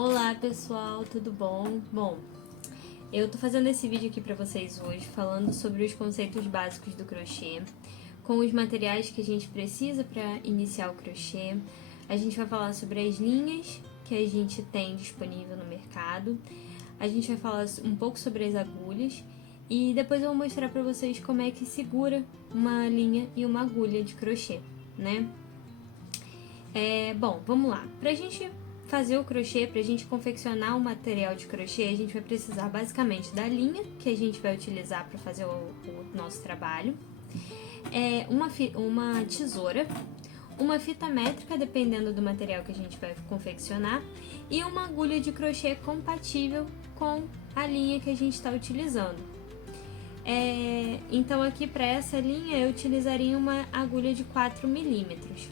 Olá pessoal, tudo bom? Bom, eu tô fazendo esse vídeo aqui pra vocês hoje falando sobre os conceitos básicos do crochê, com os materiais que a gente precisa para iniciar o crochê. A gente vai falar sobre as linhas que a gente tem disponível no mercado, a gente vai falar um pouco sobre as agulhas e depois eu vou mostrar pra vocês como é que segura uma linha e uma agulha de crochê, né? Bom, vamos lá. Pra gente fazer o crochê, pra gente confeccionar o material de crochê, a gente vai precisar basicamente da linha que a gente vai utilizar para fazer o nosso trabalho, uma tesoura, uma fita métrica, dependendo do material que a gente vai confeccionar, e uma agulha de crochê compatível com a linha que a gente está utilizando. Então aqui para essa linha eu utilizaria uma agulha de 4 milímetros.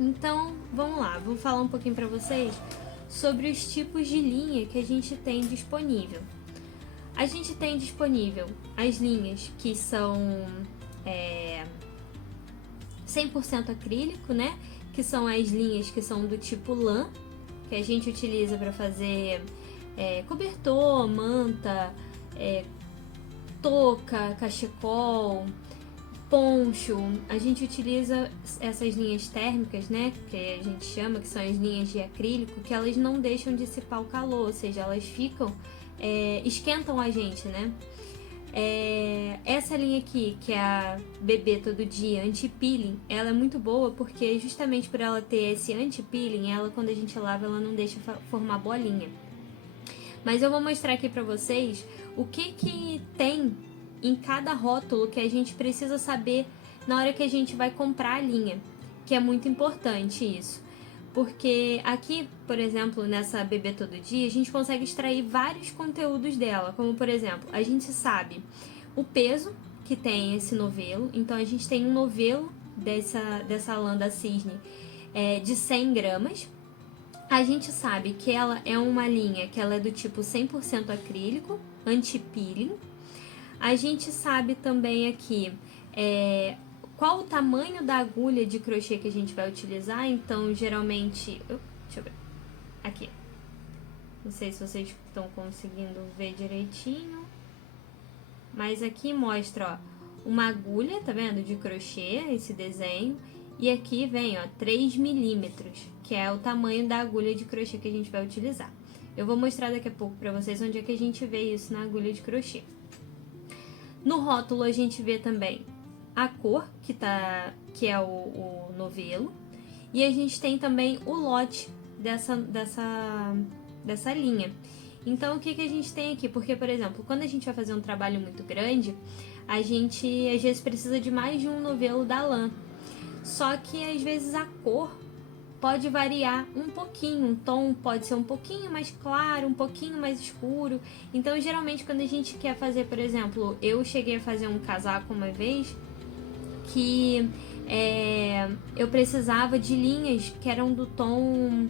Então, vamos lá, vou falar um pouquinho para vocês sobre os tipos de linha que a gente tem disponível. A gente tem disponível as linhas que são 100% acrílico, né? Que são as linhas que são do tipo lã, que a gente utiliza para fazer cobertor, manta, touca, cachecol, poncho. A gente utiliza essas linhas térmicas, né, que a gente chama, que são as linhas de acrílico, que elas não deixam dissipar o calor, ou seja, elas ficam, esquentam a gente, né. Essa linha aqui, que é a Bebê Todo Dia Anti-Peeling, ela é muito boa porque justamente por ela ter esse anti-peeling, ela, quando a gente lava, ela não deixa formar bolinha. Mas eu vou mostrar aqui pra vocês o que tem em cada rótulo que a gente precisa saber na hora que a gente vai comprar a linha, que é muito importante isso. Porque aqui, por exemplo, nessa Bebê Todo Dia, a gente consegue extrair vários conteúdos dela, como por exemplo, a gente sabe o peso que tem esse novelo, então a gente tem um novelo dessa lã da cisne de 100 gramas, a gente sabe que ela é uma linha que ela é do tipo 100% acrílico, anti-peeling. A gente sabe também aqui qual o tamanho da agulha de crochê que a gente vai utilizar. Então, geralmente... deixa eu ver. Aqui. Não sei se vocês estão conseguindo ver direitinho. Mas aqui mostra, ó, uma agulha, tá vendo? De crochê, esse desenho. E aqui vem, ó, 3 milímetros, que é o tamanho da agulha de crochê que a gente vai utilizar. Eu vou mostrar daqui a pouco pra vocês onde é que a gente vê isso na agulha de crochê. No rótulo a gente vê também a cor, que é o novelo, e a gente tem também o lote dessa linha. Então, o que a gente tem aqui? Porque, por exemplo, quando a gente vai fazer um trabalho muito grande, a gente às vezes precisa de mais de um novelo da lã. Só que às vezes a cor pode variar um pouquinho, um tom pode ser um pouquinho mais claro, um pouquinho mais escuro. Então, geralmente, quando a gente quer fazer, por exemplo, eu cheguei a fazer um casaco uma vez que eu precisava de linhas que eram do tom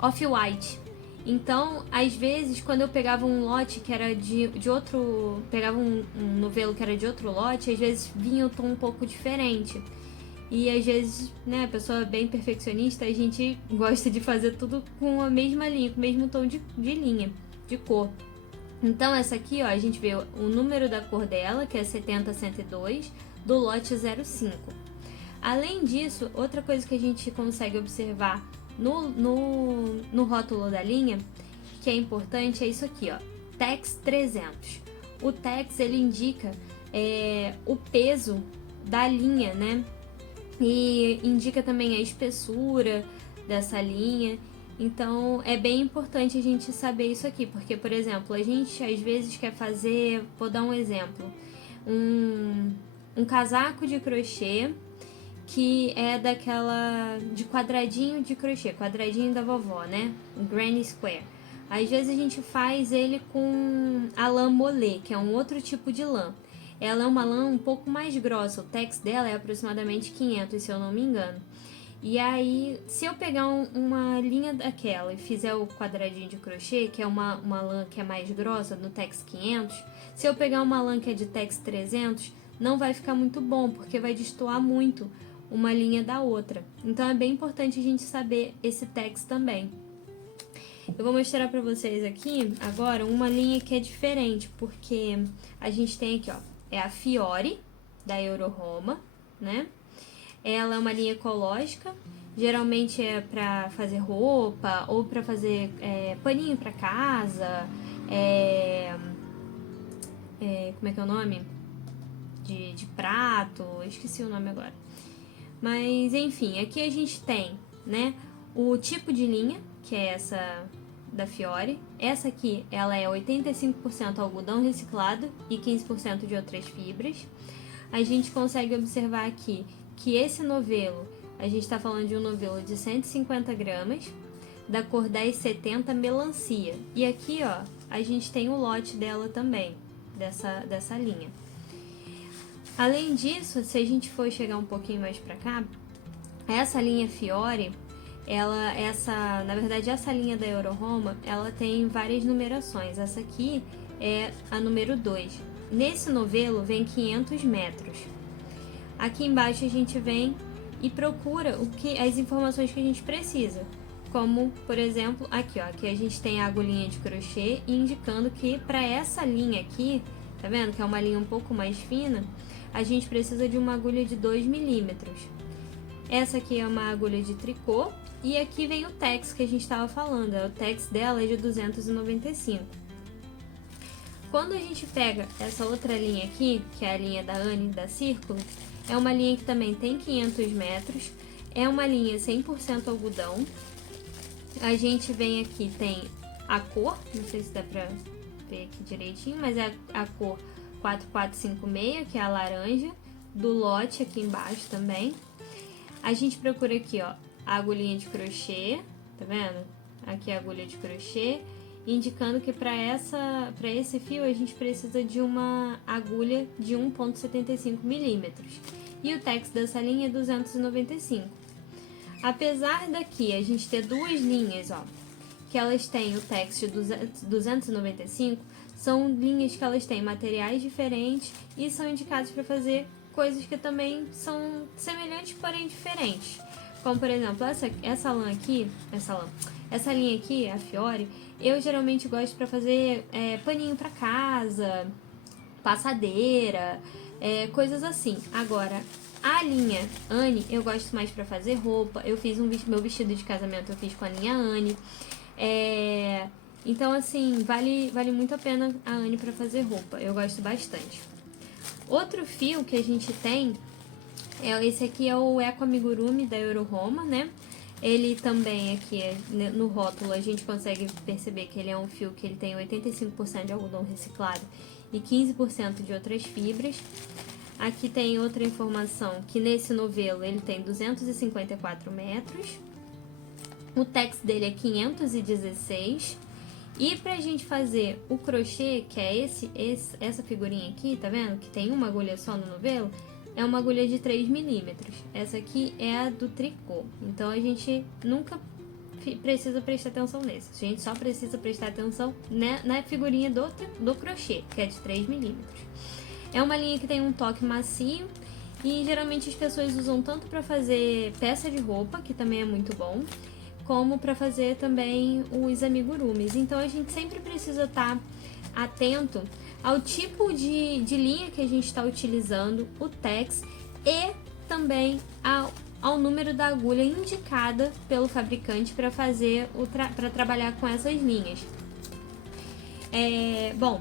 off-white. Então, às vezes, quando eu pegava um lote que era de outro... Pegava um novelo que era de outro lote, às vezes vinha o tom um pouco diferente. E às vezes, né, a pessoa é bem perfeccionista, a gente gosta de fazer tudo com a mesma linha, com o mesmo tom de linha, de cor. Então essa aqui, ó, a gente vê o número da cor dela, que é 70102, do lote 05. Além disso, outra coisa que a gente consegue observar no rótulo da linha, que é importante, é isso aqui, ó, Tex 300. O Tex, ele indica o peso da linha, né? E indica também a espessura dessa linha. Então é bem importante a gente saber isso aqui, porque, por exemplo, a gente às vezes quer fazer, vou dar um exemplo, um casaco de crochê que é daquela de quadradinho de crochê, quadradinho da vovó, né? Granny Square. Às vezes a gente faz ele com a lã molê, que é um outro tipo de lã. Ela é uma lã um pouco mais grossa, o tex dela é aproximadamente 500, se eu não me engano. E aí, se eu pegar uma linha daquela e fizer o quadradinho de crochê, que é uma lã que é mais grossa, no tex 500, se eu pegar uma lã que é de tex 300, não vai ficar muito bom, porque vai destoar muito uma linha da outra. Então é bem importante a gente saber esse text também. Eu vou mostrar para vocês aqui agora uma linha que é diferente, porque a gente tem aqui, ó, é a Fiore da Euroroma, né? Ela é uma linha ecológica, geralmente é para fazer roupa ou para fazer paninho para casa, como é que é o nome? De prato, eu esqueci o nome agora. Mas enfim, aqui a gente tem, né, o tipo de linha, que é essa da Fiore. Essa aqui, ela é 85% algodão reciclado e 15% de outras fibras. A gente consegue observar aqui que esse novelo, a gente está falando de um novelo de 150 gramas, da cor 1070 melancia. E aqui, ó, a gente tem o lote dela também, dessa linha. Além disso, se a gente for chegar um pouquinho mais para cá, essa linha Fiore, na verdade essa linha da Euroroma, ela tem várias numerações. Essa aqui é a número 2. Nesse novelo vem 500 metros. Aqui embaixo a gente vem e procura as informações que a gente precisa. Como, por exemplo, aqui, ó, aqui a gente tem a agulhinha de crochê indicando que para essa linha aqui, tá vendo que é uma linha um pouco mais fina, a gente precisa de uma agulha de 2 milímetros. Essa aqui é uma agulha de tricô e aqui vem o tex que a gente estava falando, o tex dela é de 295. Quando a gente pega essa outra linha aqui, que é a linha da Anne, da Círculo, é uma linha que também tem 500 metros, é uma linha 100% algodão. A gente vem aqui, tem a cor, não sei se dá pra ver aqui direitinho, mas é a cor 4456, que é a laranja, do lote aqui embaixo também. A gente procura aqui, ó, a agulhinha de crochê, tá vendo? Aqui é a agulha de crochê, indicando que para esse fio a gente precisa de uma agulha de 1,75 milímetros. E o tex dessa linha é 295. Apesar daqui a gente ter duas linhas, ó, que elas têm o tex de 295, são linhas que elas têm materiais diferentes e são indicadas para fazer coisas que também são semelhantes, porém diferentes. Como, por exemplo, essa linha aqui, a Fiore, eu geralmente gosto para fazer paninho para casa, passadeira, coisas assim. Agora, a linha Anne, eu gosto mais para fazer roupa. Eu fiz meu vestido de casamento, eu fiz com a linha Anne. Então, assim, vale muito a pena a Anne para fazer roupa. Eu gosto bastante. Outro fio que a gente tem, esse aqui é o Eco Amigurumi da Euroroma, né? Ele também aqui, no rótulo, a gente consegue perceber que ele é um fio que ele tem 85% de algodão reciclado e 15% de outras fibras. Aqui tem outra informação, que nesse novelo ele tem 254 metros. O tex dele é 516. E pra gente fazer o crochê, que é essa figurinha aqui, tá vendo? Que tem uma agulha só no novelo, é uma agulha de 3 milímetros. Essa aqui é a do tricô. Então a gente nunca precisa prestar atenção nesse. A gente só precisa prestar atenção na figurinha do crochê, que é de 3 milímetros. É uma linha que tem um toque macio e geralmente as pessoas usam tanto para fazer peça de roupa, que também é muito bom, como para fazer também os amigurumis. Então a gente sempre precisa estar atento ao tipo de linha que a gente está utilizando, o tex, e também ao número da agulha indicada pelo fabricante para para trabalhar com essas linhas. Bom,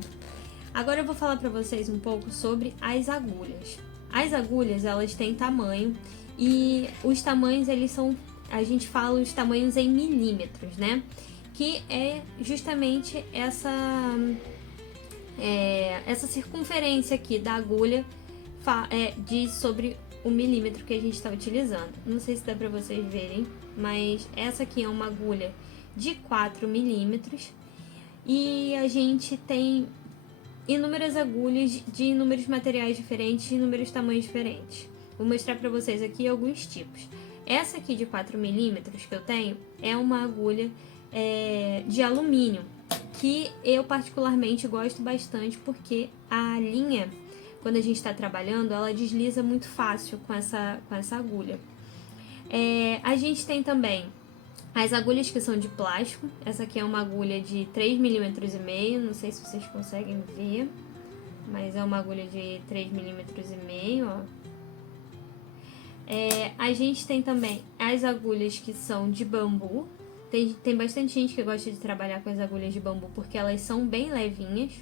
agora eu vou falar para vocês um pouco sobre as agulhas. As agulhas, elas têm tamanho e os tamanhos, a gente fala os tamanhos em milímetros, né? Que é justamente essa circunferência aqui da agulha diz sobre o milímetro que a gente está utilizando. Não sei se dá para vocês verem, mas essa aqui é uma agulha de 4 milímetros e a gente tem inúmeras agulhas de inúmeros materiais diferentes, de inúmeros tamanhos diferentes. Vou mostrar para vocês aqui alguns tipos. Essa aqui de 4 milímetros que eu tenho é uma agulha de alumínio, que eu particularmente gosto bastante porque a linha quando a gente está trabalhando, ela desliza muito fácil com essa agulha. A gente tem também as agulhas que são de plástico. Essa aqui é uma agulha de 3,5 mm, não sei se vocês conseguem ver, mas é uma agulha de 3,5 mm, ó. A gente tem também as agulhas que são de bambu. Tem bastante gente que gosta de trabalhar com as agulhas de bambu porque elas são bem levinhas.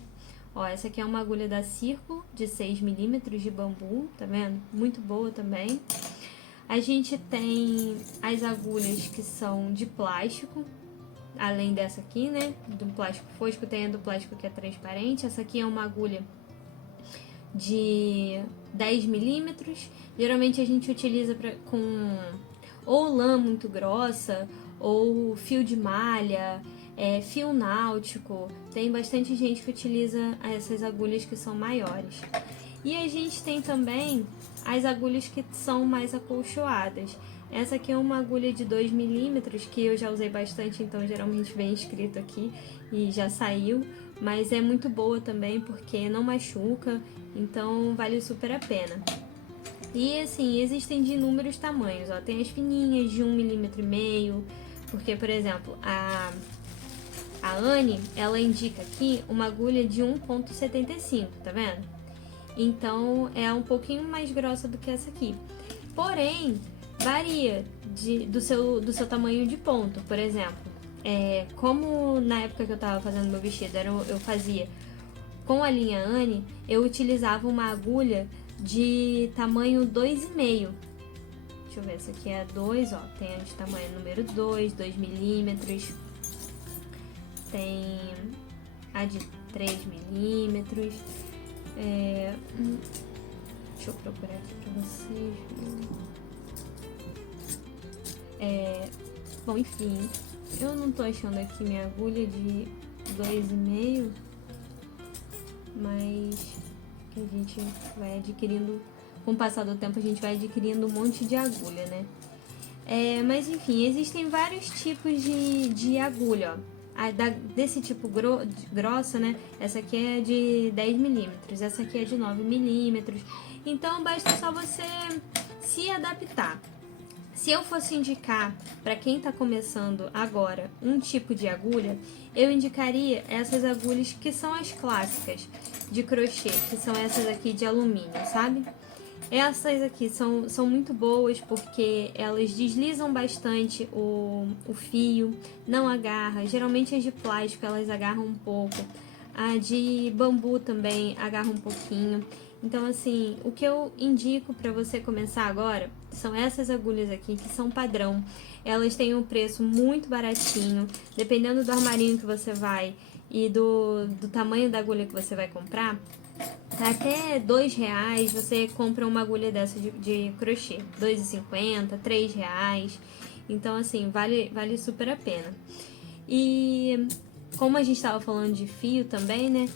Ó, essa aqui é uma agulha da Círculo de 6 mm de bambu, tá vendo? Muito boa também. A gente tem as agulhas que são de plástico, além dessa aqui, né? Do plástico fosco, tem a do plástico que é transparente. Essa aqui é uma agulha de 10 mm. Geralmente a gente utiliza com ou lã muito grossa, ou fio de malha, fio náutico. Tem bastante gente que utiliza essas agulhas que são maiores. E a gente tem também as agulhas que são mais acolchoadas. Essa aqui é uma agulha de 2 mm, que eu já usei bastante, então geralmente vem escrito aqui e já saiu. Mas é muito boa também porque não machuca, então vale super a pena. E assim, existem de inúmeros tamanhos, ó. Tem as fininhas de 1,5 mm, porque, por exemplo, a Anne, ela indica aqui uma agulha de 1,75, tá vendo? Então é um pouquinho mais grossa do que essa aqui. Porém, varia do seu tamanho de ponto. Por exemplo, como na época que eu tava fazendo meu vestido, eu fazia com a linha Anne, eu utilizava uma agulha de tamanho 2,5. Deixa eu ver, essa aqui é a 2, ó. Tem a de tamanho número 2, 2 milímetros. Tem a de 3 milímetros. Deixa eu procurar aqui pra vocês. Bom, enfim, eu não tô achando aqui minha agulha de 2,5, mas a gente vai adquirindo, com o passar do tempo a gente vai adquirindo um monte de agulha, né? Mas enfim, existem vários tipos de agulha, ó. Desse tipo grossa, né? Essa aqui é de 10 milímetros, essa aqui é de 9 milímetros. Então basta só você se adaptar. Se eu fosse indicar para quem está começando agora um tipo de agulha, eu indicaria essas agulhas que são as clássicas de crochê, que são essas aqui de alumínio, sabe? Essas aqui são muito boas porque elas deslizam bastante o fio, não agarra. Geralmente as de plástico elas agarram um pouco. A de bambu também agarra um pouquinho. Então assim, o que eu indico para você começar agora são essas agulhas aqui que são padrão. Elas têm um preço muito baratinho, dependendo do armarinho que você vai e do tamanho da agulha que você vai comprar. Até R$2 você compra uma agulha dessa de crochê, R$2,50, R$3. Então assim, vale super a pena. E como a gente estava falando de fio também, né?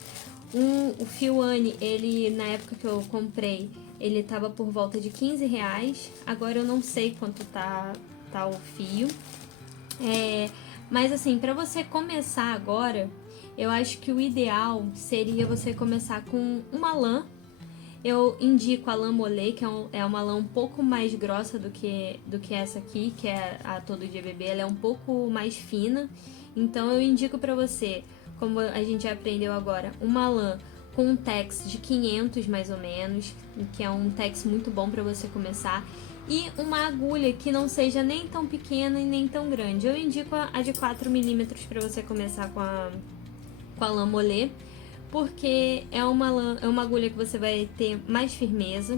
O fio Anne, ele na época que eu comprei, ele tava por volta de R$15. Agora eu não sei quanto tá o fio. Mas assim, para você começar agora, eu acho que o ideal seria você começar com uma lã. Eu indico a lã Mollet, que é uma lã um pouco mais grossa do que essa aqui, que é a Todo Dia Bebê. Ela é um pouco mais fina. Então eu indico para você, como a gente já aprendeu agora, uma lã com um tex de 500 mais ou menos, que é um tex muito bom para você começar. E uma agulha que não seja nem tão pequena e nem tão grande. Eu indico a de 4 milímetros para você começar com a lã Mollet, porque é uma agulha que você vai ter mais firmeza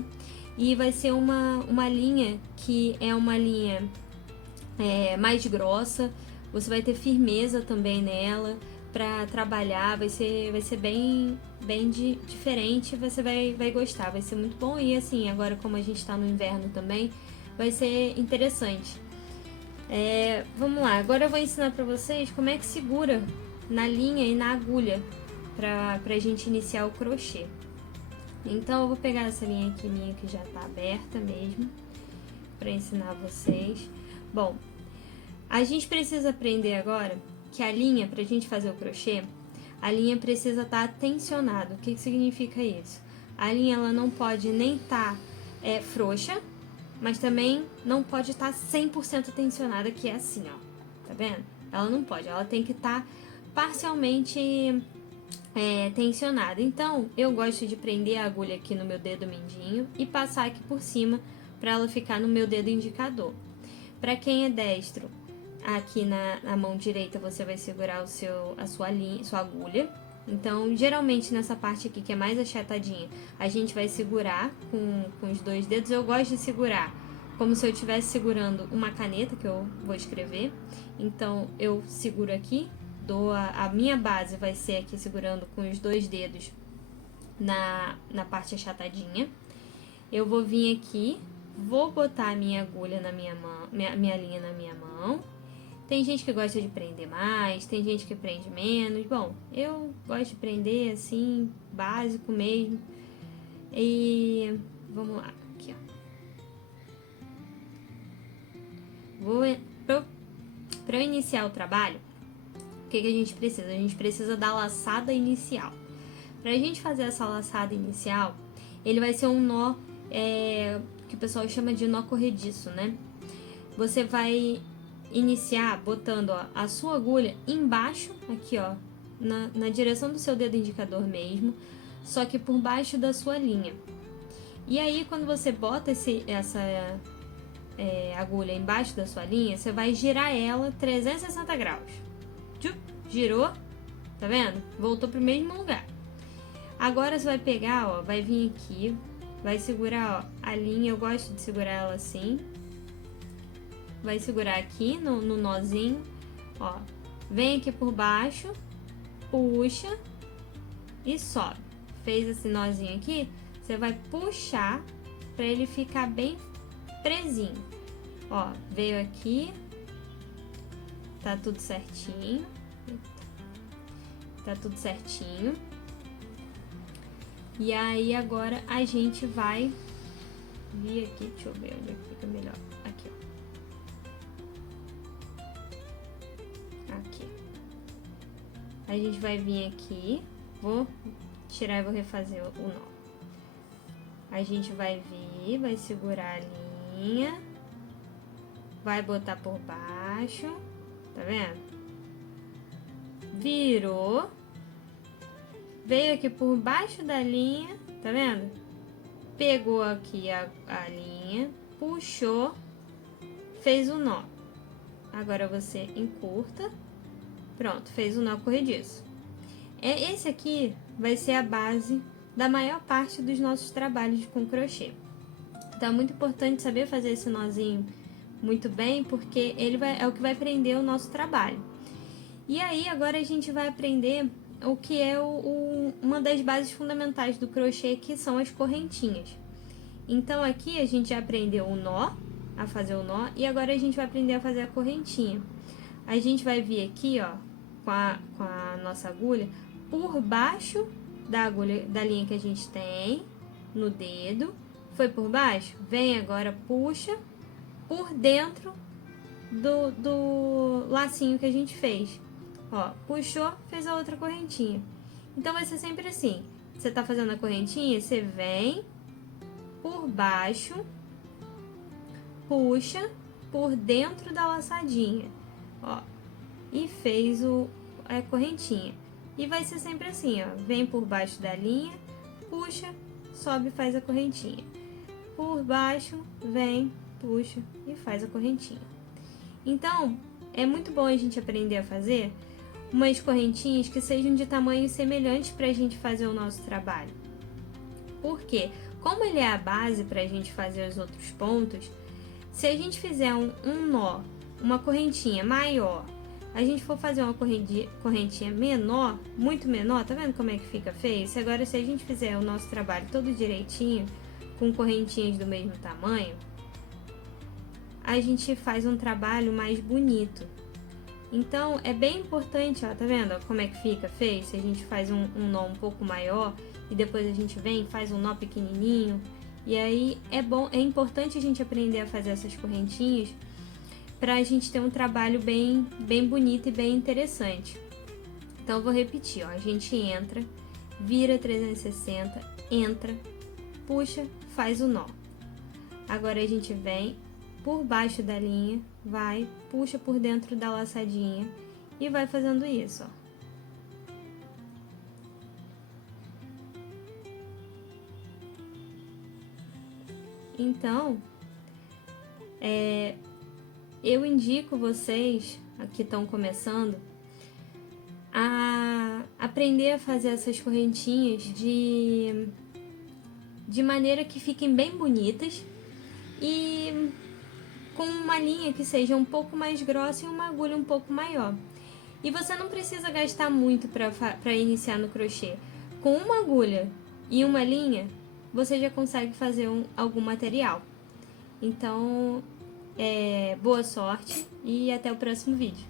e vai ser uma linha que é uma linha mais grossa. Você vai ter firmeza também nela para trabalhar, vai ser bem diferente, você vai gostar, vai ser muito bom. E assim, agora como a gente está no inverno também, vai ser interessante. Vamos lá, agora eu vou ensinar para vocês como é que segura na linha e na agulha pra gente iniciar o crochê. Então eu vou pegar essa linha aqui minha que já tá aberta mesmo, para ensinar vocês. Bom, a gente precisa aprender agora que a linha, pra gente fazer o crochê, a linha precisa estar tensionada. O que significa isso? A linha ela não pode nem estar frouxa, mas também não pode estar 100% tensionada, que é assim, ó. Tá vendo? Ela não pode, ela tem que estar parcialmente tensionada. Então, eu gosto de prender a agulha aqui no meu dedo mindinho e passar aqui por cima para ela ficar no meu dedo indicador. Para quem é destro, aqui na mão direita você vai segurar sua agulha. Então, geralmente nessa parte aqui que é mais achatadinha, a gente vai segurar com os 2 dedos. Eu gosto de segurar como se eu estivesse segurando uma caneta que eu vou escrever. Então, eu seguro aqui, a minha base vai ser aqui segurando com os 2 dedos na parte achatadinha. Eu vou vir aqui, vou botar a minha agulha na minha mão, minha linha na minha mão. Tem gente que gosta de prender mais, tem gente que prende menos. Bom, eu gosto de prender assim, básico mesmo. E vamos lá, aqui ó. Para eu iniciar o trabalho, o que a gente precisa? A gente precisa da laçada inicial. Para a gente fazer essa laçada inicial, ele vai ser um nó que o pessoal chama de nó corrediço, né? Você vai iniciar botando a sua agulha embaixo, aqui ó, na direção do seu dedo indicador mesmo, só que por baixo da sua linha. E aí quando você bota essa agulha embaixo da sua linha, você vai girar ela 360 graus. Girou, tá vendo? Voltou pro mesmo lugar. Agora você vai pegar, ó, vai vir aqui, vai segurar, ó, a linha. Eu gosto de segurar ela assim. Vai segurar aqui no nozinho, ó. Vem aqui por baixo, puxa e sobe. Fez esse nozinho aqui, você vai puxar para ele ficar bem presinho. Ó, veio aqui, tá tudo certinho. Tá tudo certinho. E aí agora a gente vai vir aqui, deixa eu ver onde é que fica melhor. Aqui, ó. Aqui. A gente vai vir aqui, vou tirar e vou refazer o nó. A gente vai vir, vai segurar a linha, vai botar por baixo, tá vendo? Virou, veio aqui por baixo da linha, tá vendo? Pegou aqui a linha, puxou, fez o nó. Agora você encurta, pronto, fez o nó corrediço. Esse aqui vai ser a base da maior parte dos nossos trabalhos com crochê. Então é muito importante saber fazer esse nozinho muito bem, porque ele é o que vai prender o nosso trabalho. E aí agora a gente vai aprender o que é uma das bases fundamentais do crochê, que são as correntinhas. Então aqui a gente já aprendeu o nó, a fazer o nó, e agora a gente vai aprender a fazer a correntinha. A gente vai vir aqui, ó, com a nossa agulha, por baixo da agulha, da linha que a gente tem no dedo. Foi por baixo? Vem agora, puxa por dentro do lacinho que a gente fez. Ó, puxou, fez a outra correntinha. Então vai ser sempre assim. Você tá fazendo a correntinha, você vem por baixo, puxa por dentro da laçadinha, ó, e fez a correntinha. E vai ser sempre assim, ó, vem por baixo da linha, puxa, sobe e faz a correntinha. Por baixo, vem, puxa e faz a correntinha. Então, é muito bom a gente aprender a fazer umas correntinhas que sejam de tamanho semelhante para a gente fazer o nosso trabalho. Por quê? Como ele é a base para a gente fazer os outros pontos, se a gente fizer um nó, uma correntinha maior, a gente for fazer uma correntinha menor, muito menor, tá vendo como é que fica feio? Agora, se a gente fizer o nosso trabalho todo direitinho, com correntinhas do mesmo tamanho, a gente faz um trabalho mais bonito. Então, é bem importante, ó, tá vendo como é que fica feio? Se a gente faz um nó um pouco maior e depois a gente vem e faz um nó pequenininho. E aí, é importante a gente aprender a fazer essas correntinhas pra gente ter um trabalho bem bonito e bem interessante. Então, eu vou repetir, ó, a gente entra, vira 360, entra, puxa, faz o nó. Agora a gente vem por baixo da linha, vai, puxa por dentro da laçadinha e vai fazendo isso, ó. Então, eu indico vocês, que estão começando, a aprender a fazer essas correntinhas de maneira que fiquem bem bonitas e com uma linha que seja um pouco mais grossa e uma agulha um pouco maior. E você não precisa gastar muito para iniciar no crochê. Com uma agulha e uma linha, você já consegue fazer algum material. Então, boa sorte e até o próximo vídeo.